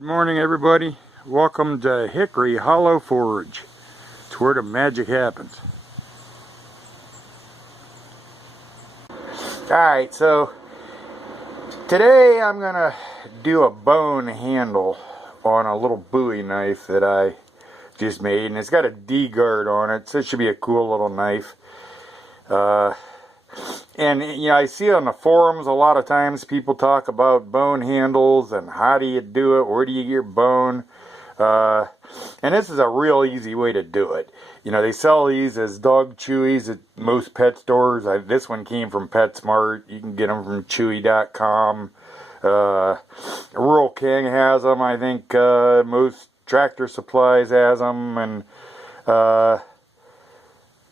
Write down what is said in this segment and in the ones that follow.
Good morning, everybody. Welcome to Hickory Hollow Forge. It's where the magic happens. Alright, so today I'm gonna do a bone handle on a little Bowie knife that I just made, and it's got a D guard on it, so it should be a cool little knife. And you know, I see on the forums a lot of times people talk about bone handles and how do you do it, where do you get your bone, and this is a real easy way to do it. You know, they sell these as dog chewies at most pet stores. This one came from PetSmart. You can get them from chewy.com. Rural King has them. I think most Tractor Supplies has them, and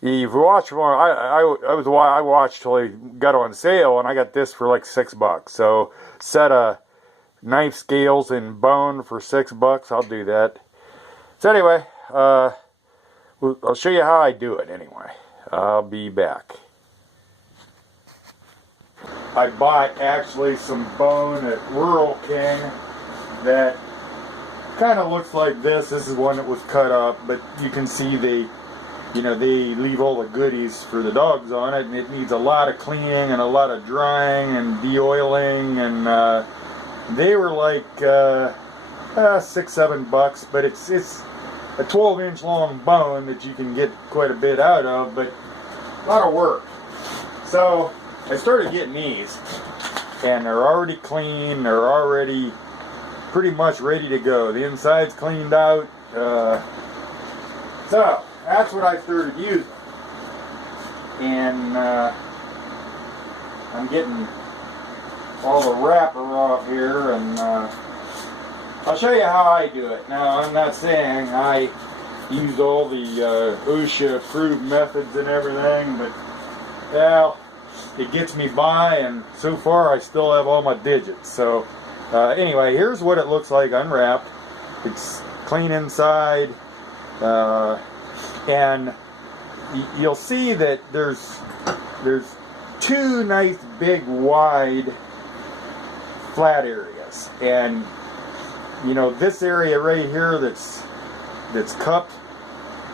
you've watched one. I watched till they got on sale, and I got this for like $6. So set of knife scales and bone for $6. I'll do that. So anyway, I'll show you how I do it. Anyway, I'll be back. I bought actually some bone at Rural King that kind of looks like this. This is one that was cut up, but you can see they leave all the goodies for the dogs on it, and it needs a lot of cleaning and a lot of drying and de-oiling, and they were like $6-7, but it's a 12-inch long bone that you can get quite a bit out of, but a lot of work. So I started getting these, and they're already clean. They're already pretty much ready to go. The inside's cleaned out. So that's what I started using, and I'm getting all the wrapper off here, and I'll show you how I do it. Now, I'm not saying I use all the OSHA approved methods and everything, but well, it gets me by, and so far I still have all my digits. So anyway, here's what it looks like unwrapped. It's clean inside. And you'll see that there's two nice big wide flat areas, and you know, this area right here that's cupped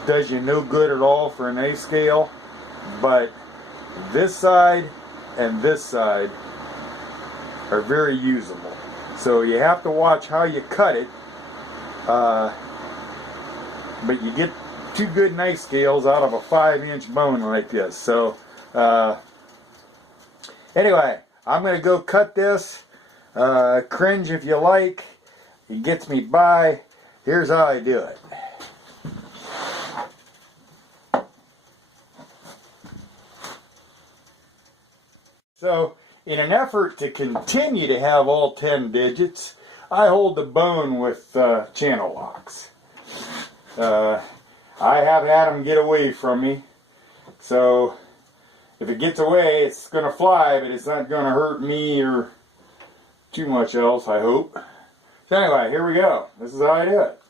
does you no good at all for a knife scale, but this side and this side are very usable. So you have to watch how you cut it, but you get two good knife scales out of a 5-inch bone like this. So anyway, I'm going to go cut this. Cringe if you like. It gets me by. Here's how I do it. So in an effort to continue to have all 10 digits, I hold the bone with channel locks. I have had them get away from me, so if it gets away, it's going to fly, but it's not going to hurt me or too much else, I hope. So anyway, here we go. This is how I do it.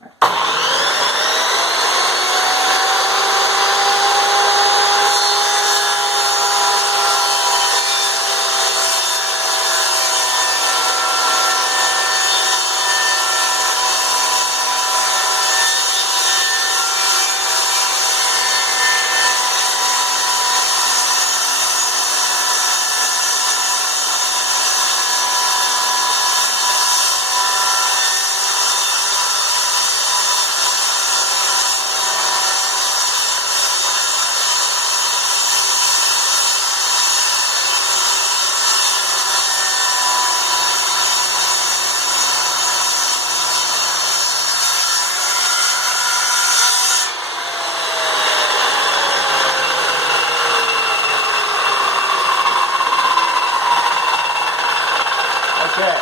Okay,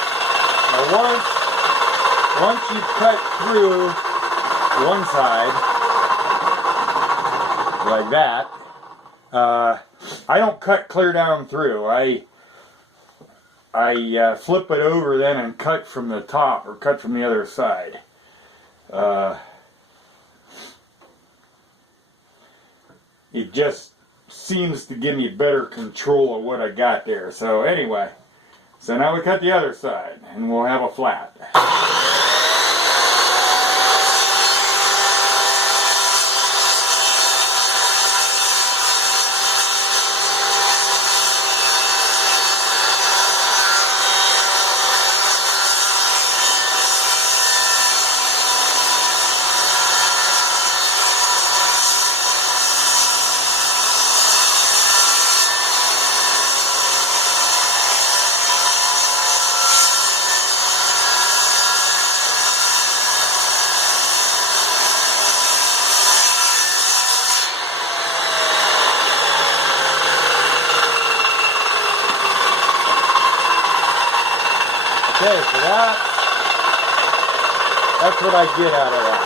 now once you've cut through one side, like that, I don't cut clear down through. I flip it over then and cut from the top, or cut from the other side. It just seems to give me better control of what I got there. So anyway, so now we cut the other side, and we'll have a flat. Okay, so that's what I get out of that.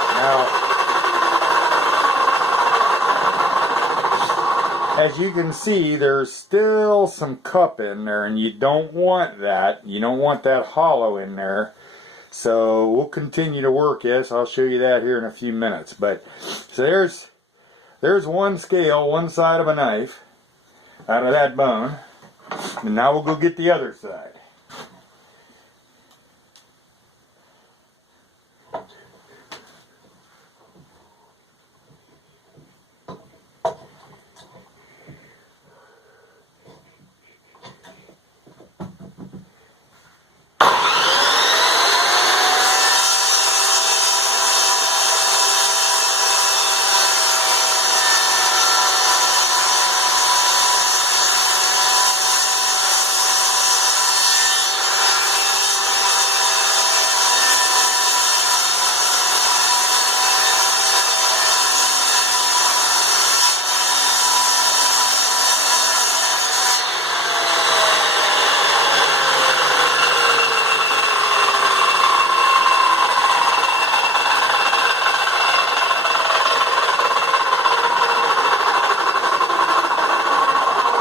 Now, as you can see, there's still some cup in there, and you don't want that. You don't want that hollow in there. So we'll continue to work this. I'll show you that here in a few minutes. But so there's one scale, one side of a knife out of that bone. And now we'll go get the other side.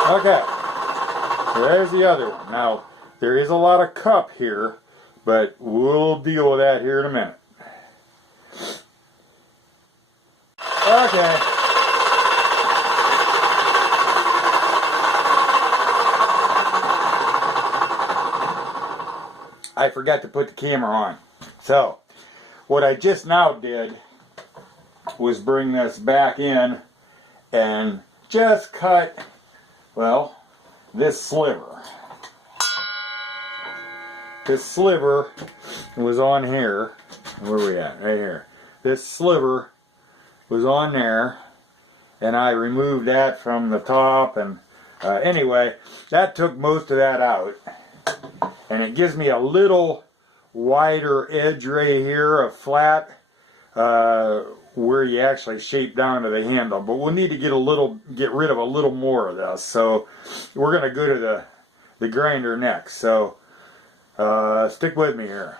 Okay, so there's the other one. Now, there is a lot of cup here, but we'll deal with that here in a minute. Okay. I forgot to put the camera on. So, what I just now did was bring this back in and just cut, well, this sliver. This sliver was on here. Where are we at? Right here. This sliver was on there, and I removed that from the top, and anyway, that took most of that out, and it gives me a little wider edge right here, a flat, where you actually shape down to the handle. But we'll need to get rid of a little more of this, so we're going to go to the grinder next. So stick with me here.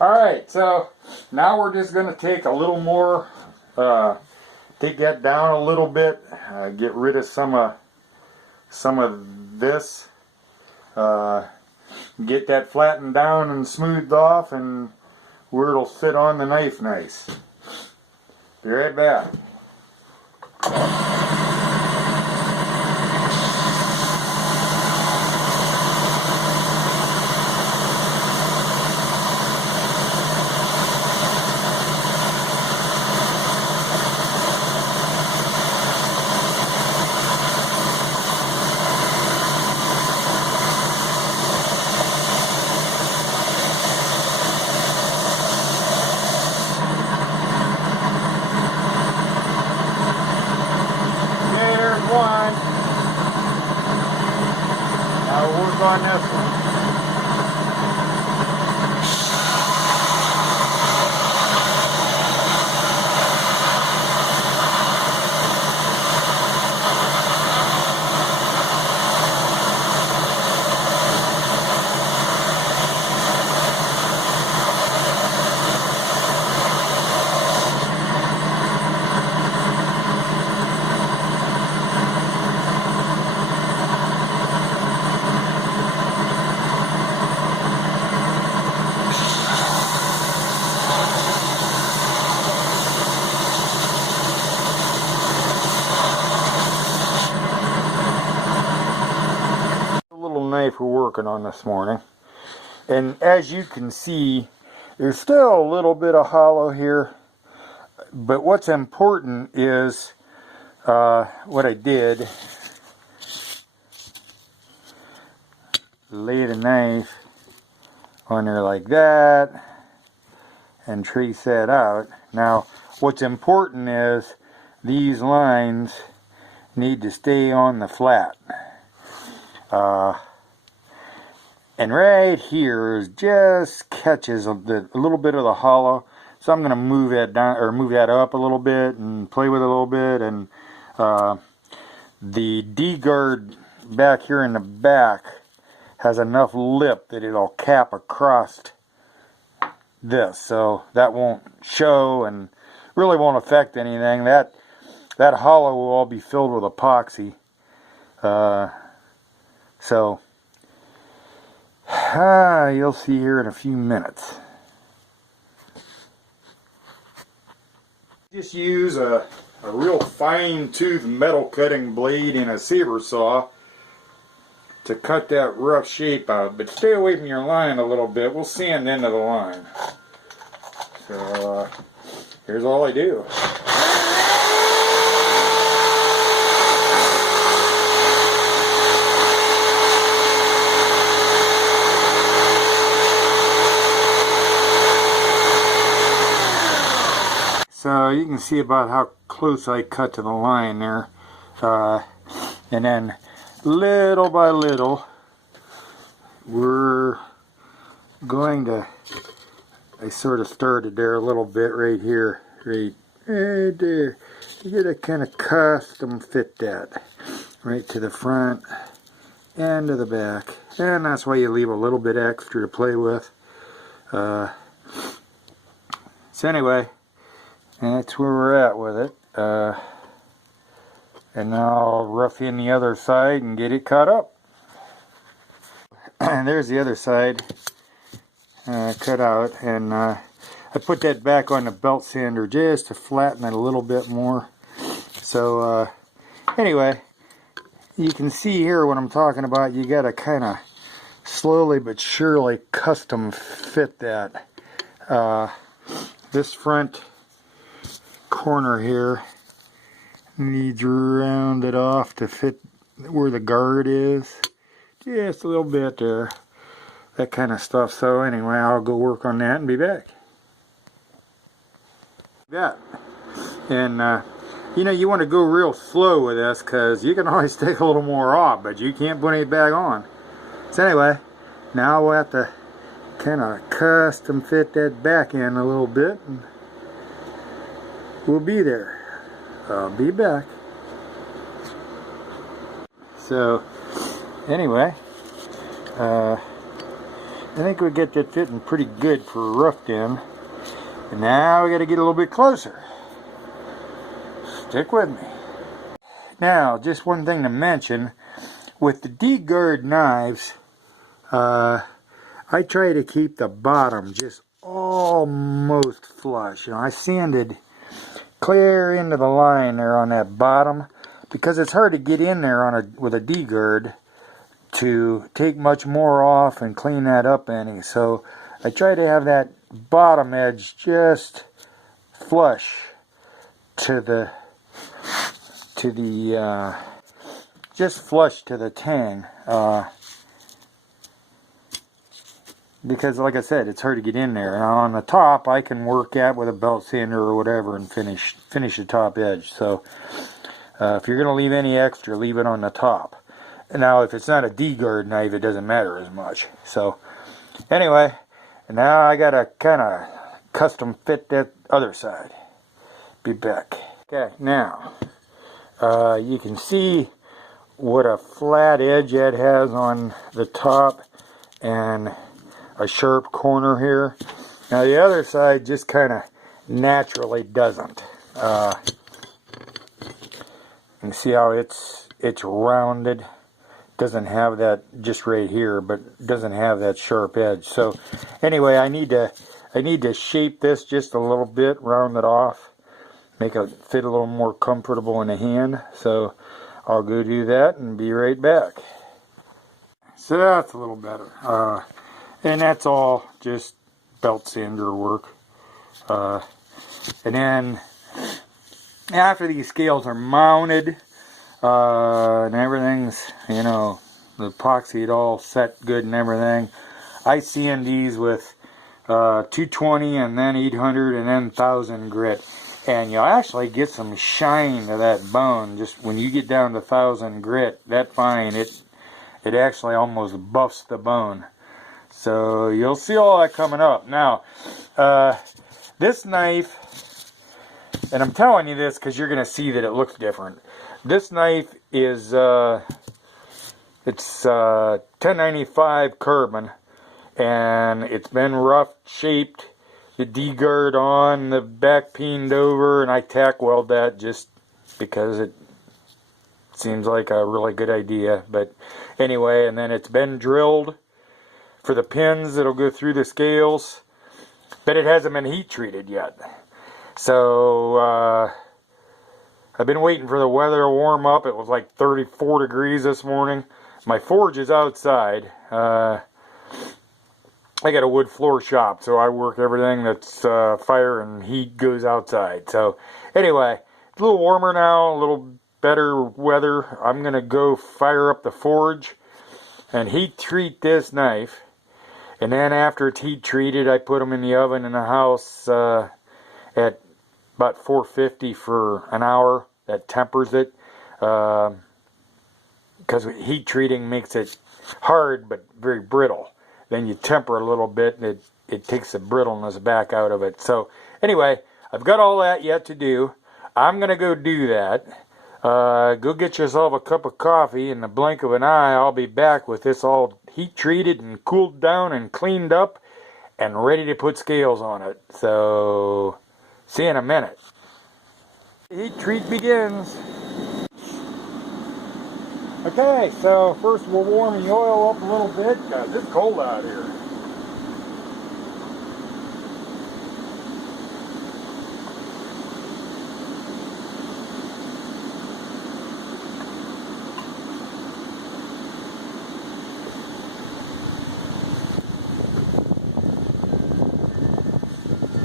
Alright, so now we're just going to take a little more, take that down a little bit, get rid of some of this, get that flattened down and smoothed off, and where it'll sit on the knife nice. Be right back. One. Now we'll work on this one. Knife we're working on this morning, and as you can see, there's still a little bit of hollow here, but what's important is what I did, lay the knife on there like that and trace that out. Now what's important is these lines need to stay on the flat. And right here is just catches a little bit of the hollow, so I'm going to move that down, or move that up a little bit and play with it a little bit. And the D-guard back here in the back has enough lip that it'll cap across this, so that won't show and really won't affect anything. That hollow will all be filled with epoxy. So you'll see here in a few minutes. Just use a real fine-tooth metal cutting blade and a saber saw to cut that rough shape out, but stay away from your line a little bit. We'll sand into the line. So here's all I do. So you can see about how close I cut to the line there. And then little by little, we're going to, I sort of started there a little bit right here, right there. You gotta kind of custom fit that right to the front and to the back. And that's why you leave a little bit extra to play with. So anyway, that's where we're at with it. And now I'll rough in the other side and get it cut up. And there's the other side cut out, and I put that back on the belt sander just to flatten it a little bit more. So anyway, you can see here what I'm talking about. You gotta kind of slowly but surely custom fit that. This front corner here needs rounded off to fit where the guard is, just a little bit there, that kind of stuff. So anyway, I'll go work on that and be back. Yeah, and you know, you want to go real slow with this because you can always take a little more off, but you can't put any back on. So anyway, now we'll have to kind of custom fit that back in a little bit, and we'll be there. I'll be back. So anyway, I think we get that fitting pretty good for a roughed in, and now we got to get a little bit closer. Stick with me. Now, just one thing to mention, with the D-guard knives, I try to keep the bottom just almost flush. You know, I sanded clear into the line there on that bottom, because it's hard to get in there with a D-guard to take much more off and clean that up any. So I try to have that bottom edge just flush to the just flush to the tang, because like I said, it's hard to get in there. Now on the top, I can work at with a belt sander or whatever and finish the top edge. So if you're going to leave any extra, leave it on the top. Now if it's not a D-guard knife, it doesn't matter as much. So anyway, now I got to kind of custom fit that other side. Be back. Okay, now you can see what a flat edge that has on the top and a sharp corner here. Now the other side just kind of naturally doesn't. You can see how it's rounded. Doesn't have that just right here, but doesn't have that sharp edge. So anyway, I need to shape this just a little bit, round it off, make it fit a little more comfortable in the hand. So I'll go do that and be right back. So that's a little better. And that's all just belt sander work. And then after these scales are mounted and everything's, you know, the epoxy all set good and everything, I sand these with 220 and then 800 and then 1000 grit. And you'll actually get some shine to that bone. Just when you get down to 1000 grit, that fine, it actually almost buffs the bone. So you'll see all that coming up. Now, this knife, and I'm telling you this because you're going to see that it looks different. This knife is It's 1095 carbon, and it's been rough shaped. The D-guard on, the back peened over, and I tack weld that just because it seems like a really good idea. But anyway, and then it's been drilled for the pins that'll go through the scales, but it hasn't been heat treated yet. So I've been waiting for the weather to warm up. It was like 34 degrees this morning. My forge is outside. I got a wood floor shop, so I work everything that's fire and heat goes outside. So anyway, it's a little warmer now, a little better weather. I'm going to go fire up the forge and heat treat this knife. And then after it's heat treated, I put them in the oven in the house at about 450 for an hour. That tempers it. Because heat treating makes it hard but very brittle. Then you temper a little bit and it takes the brittleness back out of it. So anyway, I've got all that yet to do. I'm going to go do that. Go get yourself a cup of coffee. In the blink of an eye, I'll be back with this all heat treated and cooled down and cleaned up and ready to put scales on it. So see you in a minute. Heat treat begins. Okay, so first we'll warm the oil up a little bit because it's cold out here.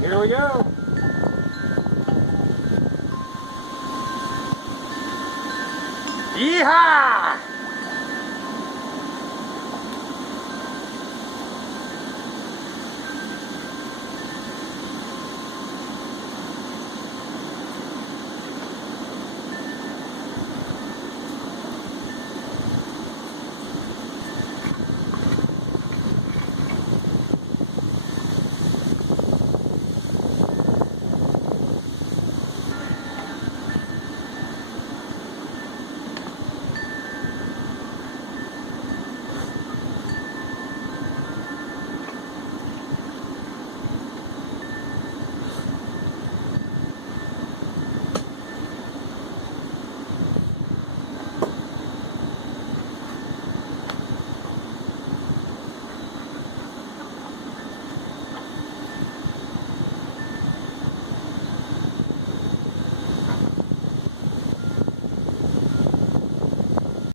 Here we go. Yeehaw!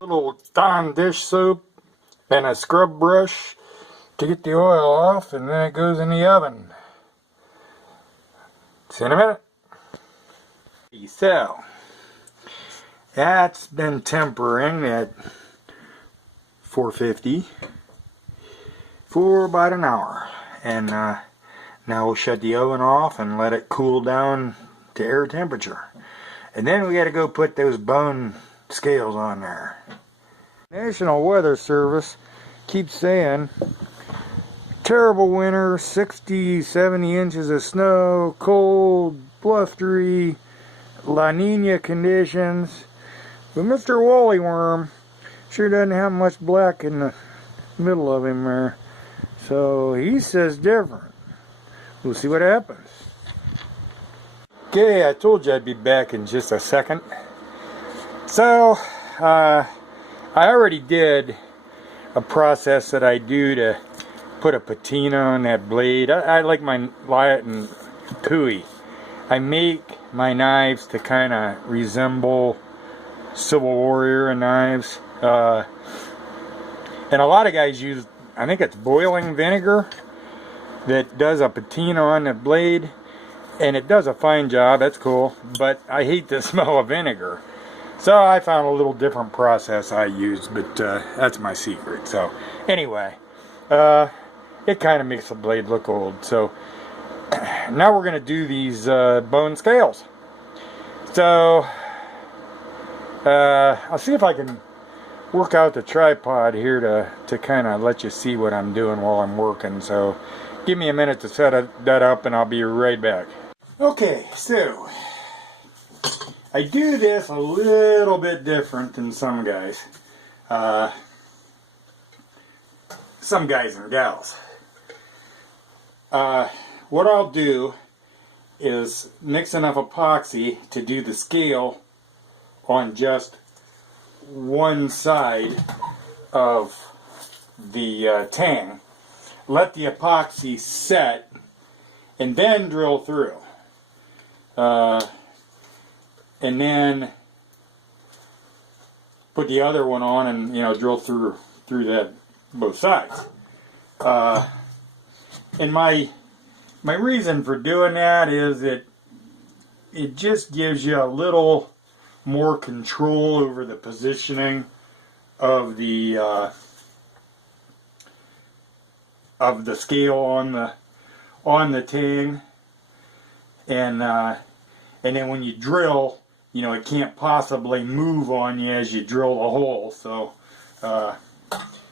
Little Dawn dish soap and a scrub brush to get the oil off, and then it goes in the oven. See you in a minute. So that's been tempering at 450 for about an hour, and now we'll shut the oven off and let it cool down to air temperature, and then we got to go put those bone scales on there. National Weather Service keeps saying terrible winter, 60-70 inches of snow, cold, blustery, La Nina conditions. But Mr. Wally Worm sure doesn't have much black in the middle of him there, so he says different. We'll see what happens. Okay, I told you I'd be back in just a second. So I already did a process that I do to put a patina on that blade. I like my Wyatt and Cooey. I make my knives to kind of resemble Civil Warrior knives. And a lot of guys use, I think it's boiling vinegar that does a patina on the blade. And it does a fine job, that's cool. But I hate the smell of vinegar. So I found a little different process I use, but that's my secret. So anyway, it kind of makes the blade look old. So now we're going to do these bone scales. So I'll see if I can work out the tripod here to kind of let you see what I'm doing while I'm working. So give me a minute to set that up and I'll be right back. Okay, so I do this a little bit different than some guys. some guys and gals. What I'll do is mix enough epoxy to do the scale on just one side of the tang. Let the epoxy set and then drill through. And then put the other one on and, you know, drill through that both sides. And my reason for doing that is that it just gives you a little more control over the positioning of the scale on the tang, and then when you drill, you know, it can't possibly move on you as you drill a hole. So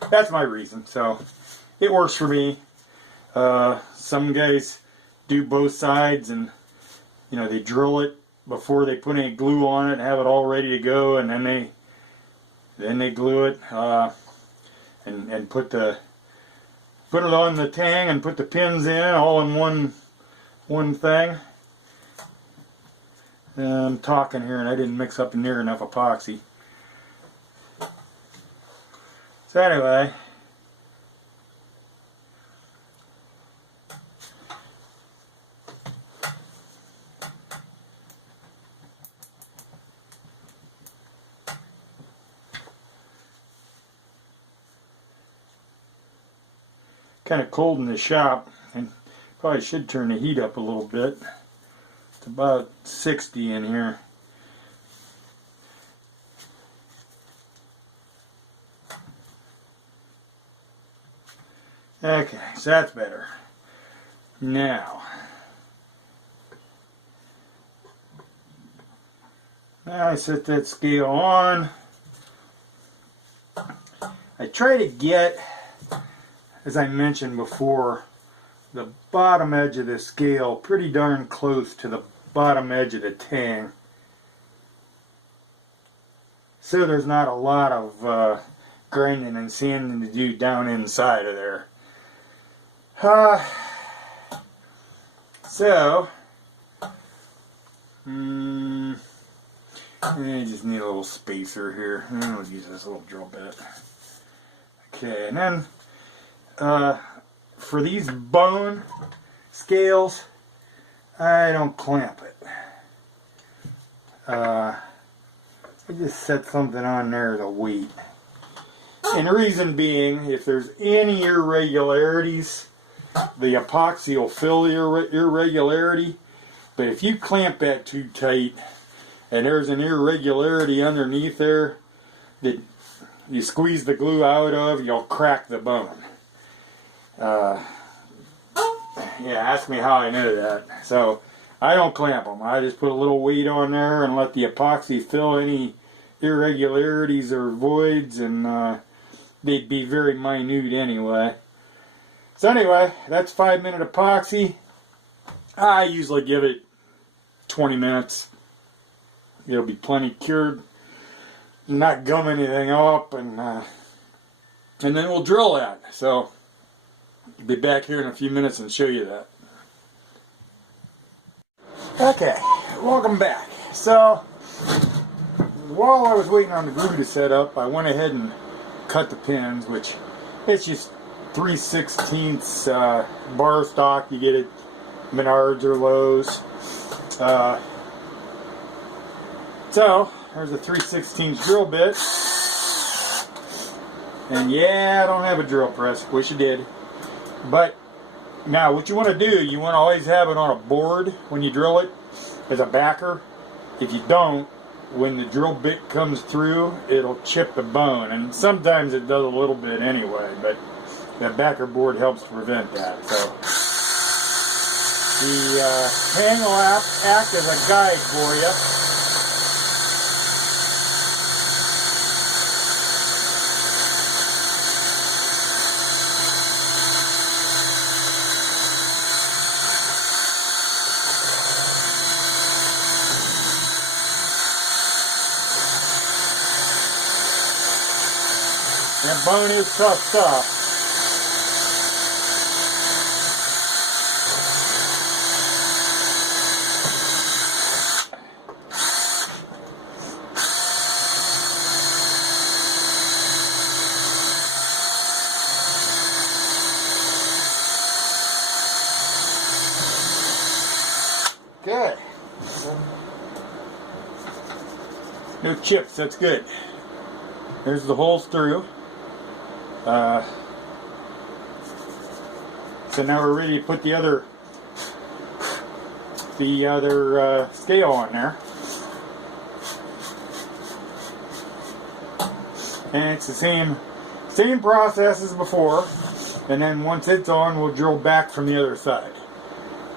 that's my reason. So it works for me. Some guys do both sides, and you know, they drill it before they put any glue on it and have it all ready to go, and then they glue it and put it on the tang and put the pins in all in one thing. I'm talking here and I didn't mix up near enough epoxy. So anyway, kind of cold in the shop, and probably should turn the heat up a little bit. It's about 60 in here. Okay, so that's better. Now I set that scale on. I try to get, as I mentioned before, the bottom edge of the scale pretty darn close to the bottom edge of the tang, so there's not a lot of grinding and sanding to do down inside of there. So I just need a little spacer here. I'll use this little drill bit. Okay, and then for these bone scales, I don't clamp it. I just set something on there as a weight. And the reason being, if there's any irregularities, the epoxy will fill the irregularity. But if you clamp that too tight and there's an irregularity underneath there that you squeeze the glue out of, you'll crack the bone. Yeah, ask me how I know that. So I don't clamp them. I just put a little weight on there and let the epoxy fill any irregularities or voids, and they'd be very minute anyway. So anyway, that's 5-minute epoxy. I usually give it 20 minutes. It'll be plenty cured, not gum anything up, and then we'll drill that. So I'll be back here in a few minutes and show you that. Okay, welcome back. So while I was waiting on the glue to set up, I went ahead and cut the pins, which it's just 3/16 bar stock. You get it Menards or Lowe's. So there's a 3/16 drill bit, and yeah, I don't have a drill press. Wish I did. But now what you want to do, you want to always have it on a board when you drill it as a backer. If you don't, when the drill bit comes through, it'll chip the bone, and sometimes it does a little bit anyway, but that backer board helps to prevent that. So the hang will act as a guide for you. That bone is tough stuff. No chips, that's good. There's the holes through. So now we're ready to put the other scale on there. And it's the same process as before. And then once it's on, we'll drill back from the other side.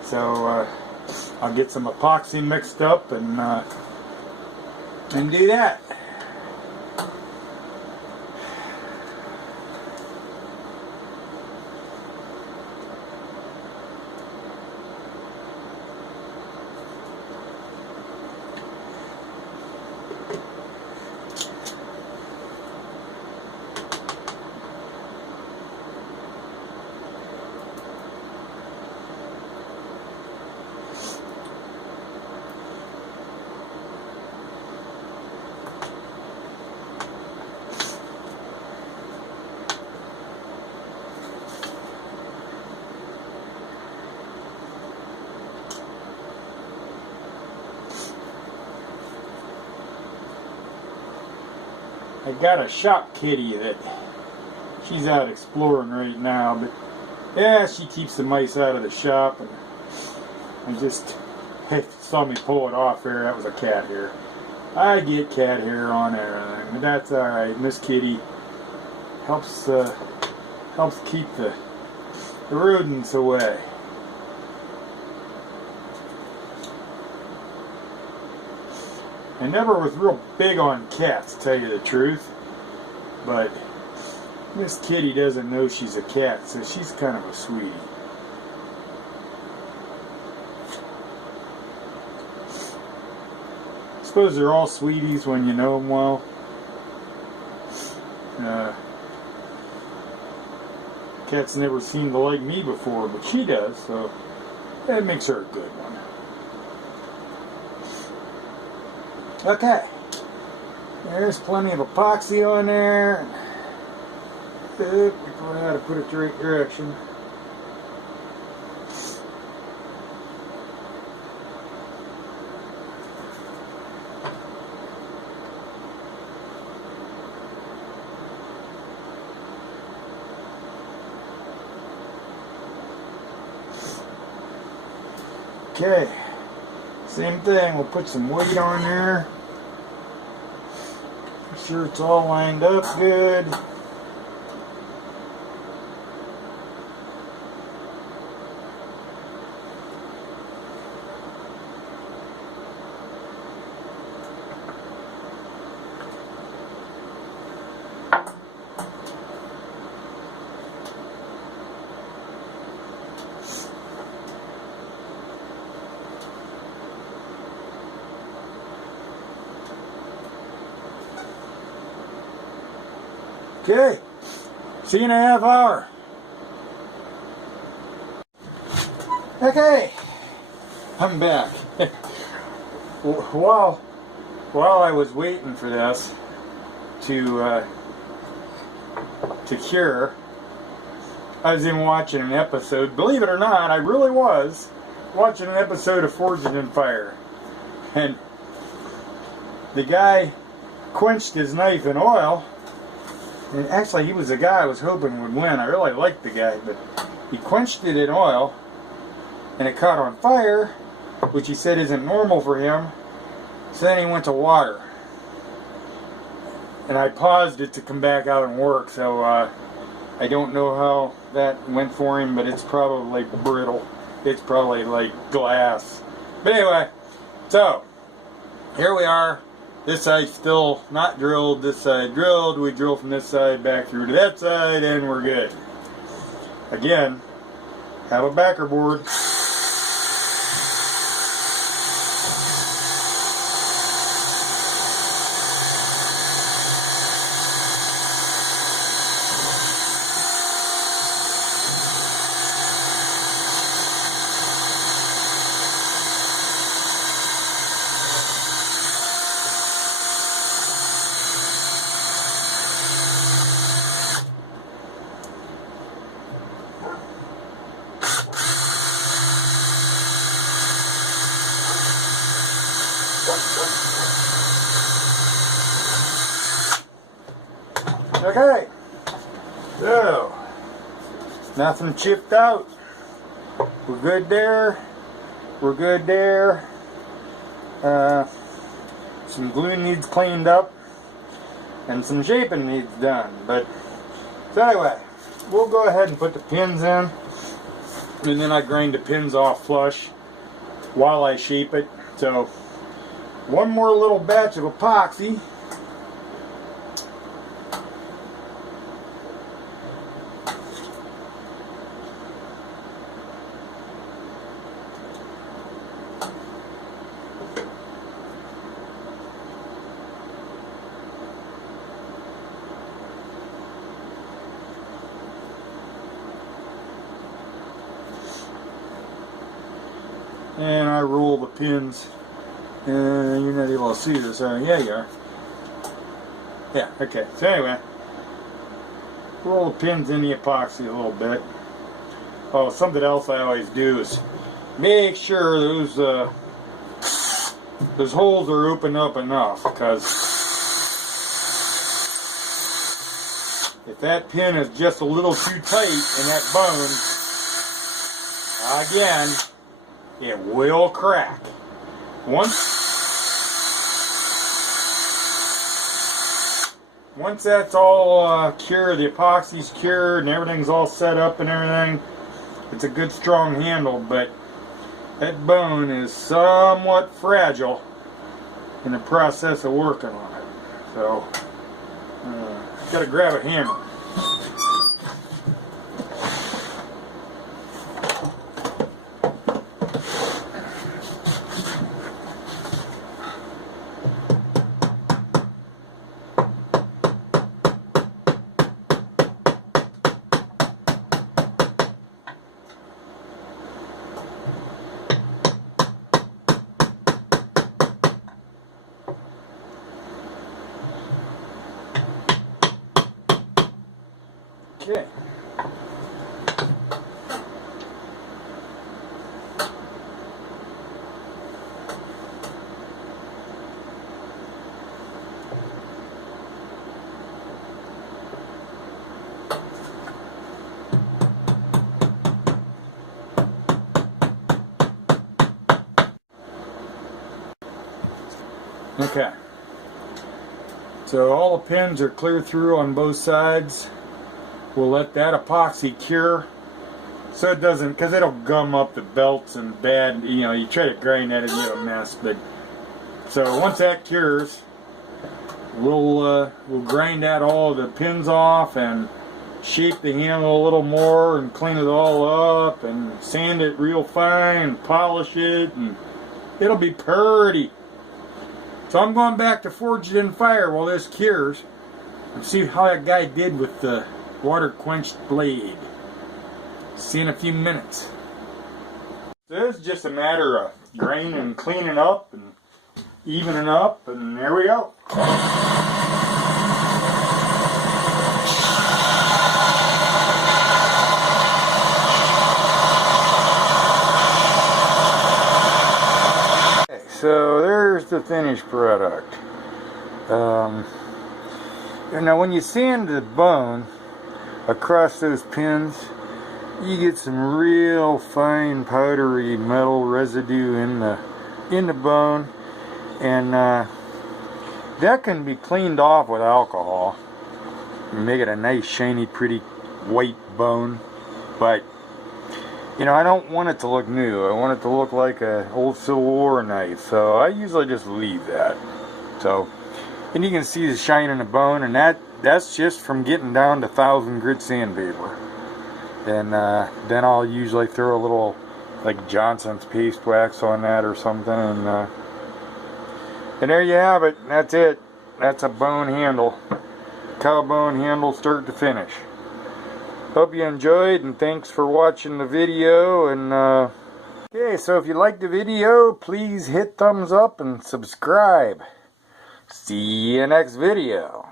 So I'll get some epoxy mixed up and do that. I got a shop kitty that she's out exploring right now, but yeah, she keeps the mice out of the shop, and I just saw me pull it off there. That was a cat hair. I get cat hair on everything, but that's all right. Miss Kitty helps keep the rodents away. I never was real big on cats, to tell you the truth, but Miss Kitty doesn't know she's a cat, so she's kind of a sweetie. I suppose they're all sweeties when you know them well. Cat's never seemed to like me before, but she does, so that makes her a good one. Okay, there's plenty of epoxy on there. We probably ought to put it the right direction. Okay, same thing, we'll put some weight on there. Make sure it's all lined up good. Okay, see you in a half hour. Okay, I'm back. While I was waiting for this to cure, I was even watching an episode. Believe it or not, I really was watching an episode of Forged in Fire, and the guy quenched his knife in oil. And actually, he was the guy I was hoping would win. I really liked the guy, but he quenched it in oil, and it caught on fire, which he said isn't normal for him. So then he went to water, and I paused it to come back out and work. So I don't know how that went for him, but it's probably brittle. It's probably like glass. But anyway, so here we are. This side's still not drilled, this side drilled. We drill from this side back through to that side, and we're good. Again, have a backer board. Okay, so nothing chipped out. We're good there. We're good there. Some glue needs cleaned up, and some shaping needs done. But so anyway, we'll go ahead and put the pins in, and then I grind the pins off flush while I shape it. So one more little batch of epoxy. And I roll the pins. You're not able to see this, yeah, you are. Yeah, okay. So anyway, roll the pins in the epoxy a little bit. Oh, something else I always do is make sure those holes are open up enough, because if that pin is just a little too tight in that bone, again, it will crack. Once that's all cured, the epoxy's cured and everything's all set up and everything, it's a good strong handle, but that bone is somewhat fragile in the process of working on it. So, gotta grab a hammer. Okay. Okay. So all the pins are clear through on both sides. We'll let that epoxy cure so it doesn't, because it'll gum up the belts and bad, you try to grind that and you get a mess. But so once that cures, we'll grind that all the pins off and shape the handle a little more and clean it all up and sand it real fine and polish it, and it'll be pretty. So I'm going back to forge it in fire while this cures and see how that guy did with the water quenched blade. See you in a few minutes. So it's just a matter of grinding and cleaning up and evening up, and there we go. Okay, so there's the finished product. Now when you sand the bone across those pins, you get some real fine powdery metal residue in the bone, and that can be cleaned off with alcohol and make it a nice shiny pretty white bone. But I don't want it to look new. I want it to look like an old Civil War knife, so I usually just leave that. So, and you can see the shine in the bone, and that's just from getting down to 1000 grit sandpaper. And then I'll usually throw a little like Johnson's paste wax on that or something, and there you have it. That's it. That's a bone handle, cow bone handle, start to finish. Hope you enjoyed, and thanks for watching the video. And okay, so if you liked the video, please hit thumbs up and subscribe. See you next video.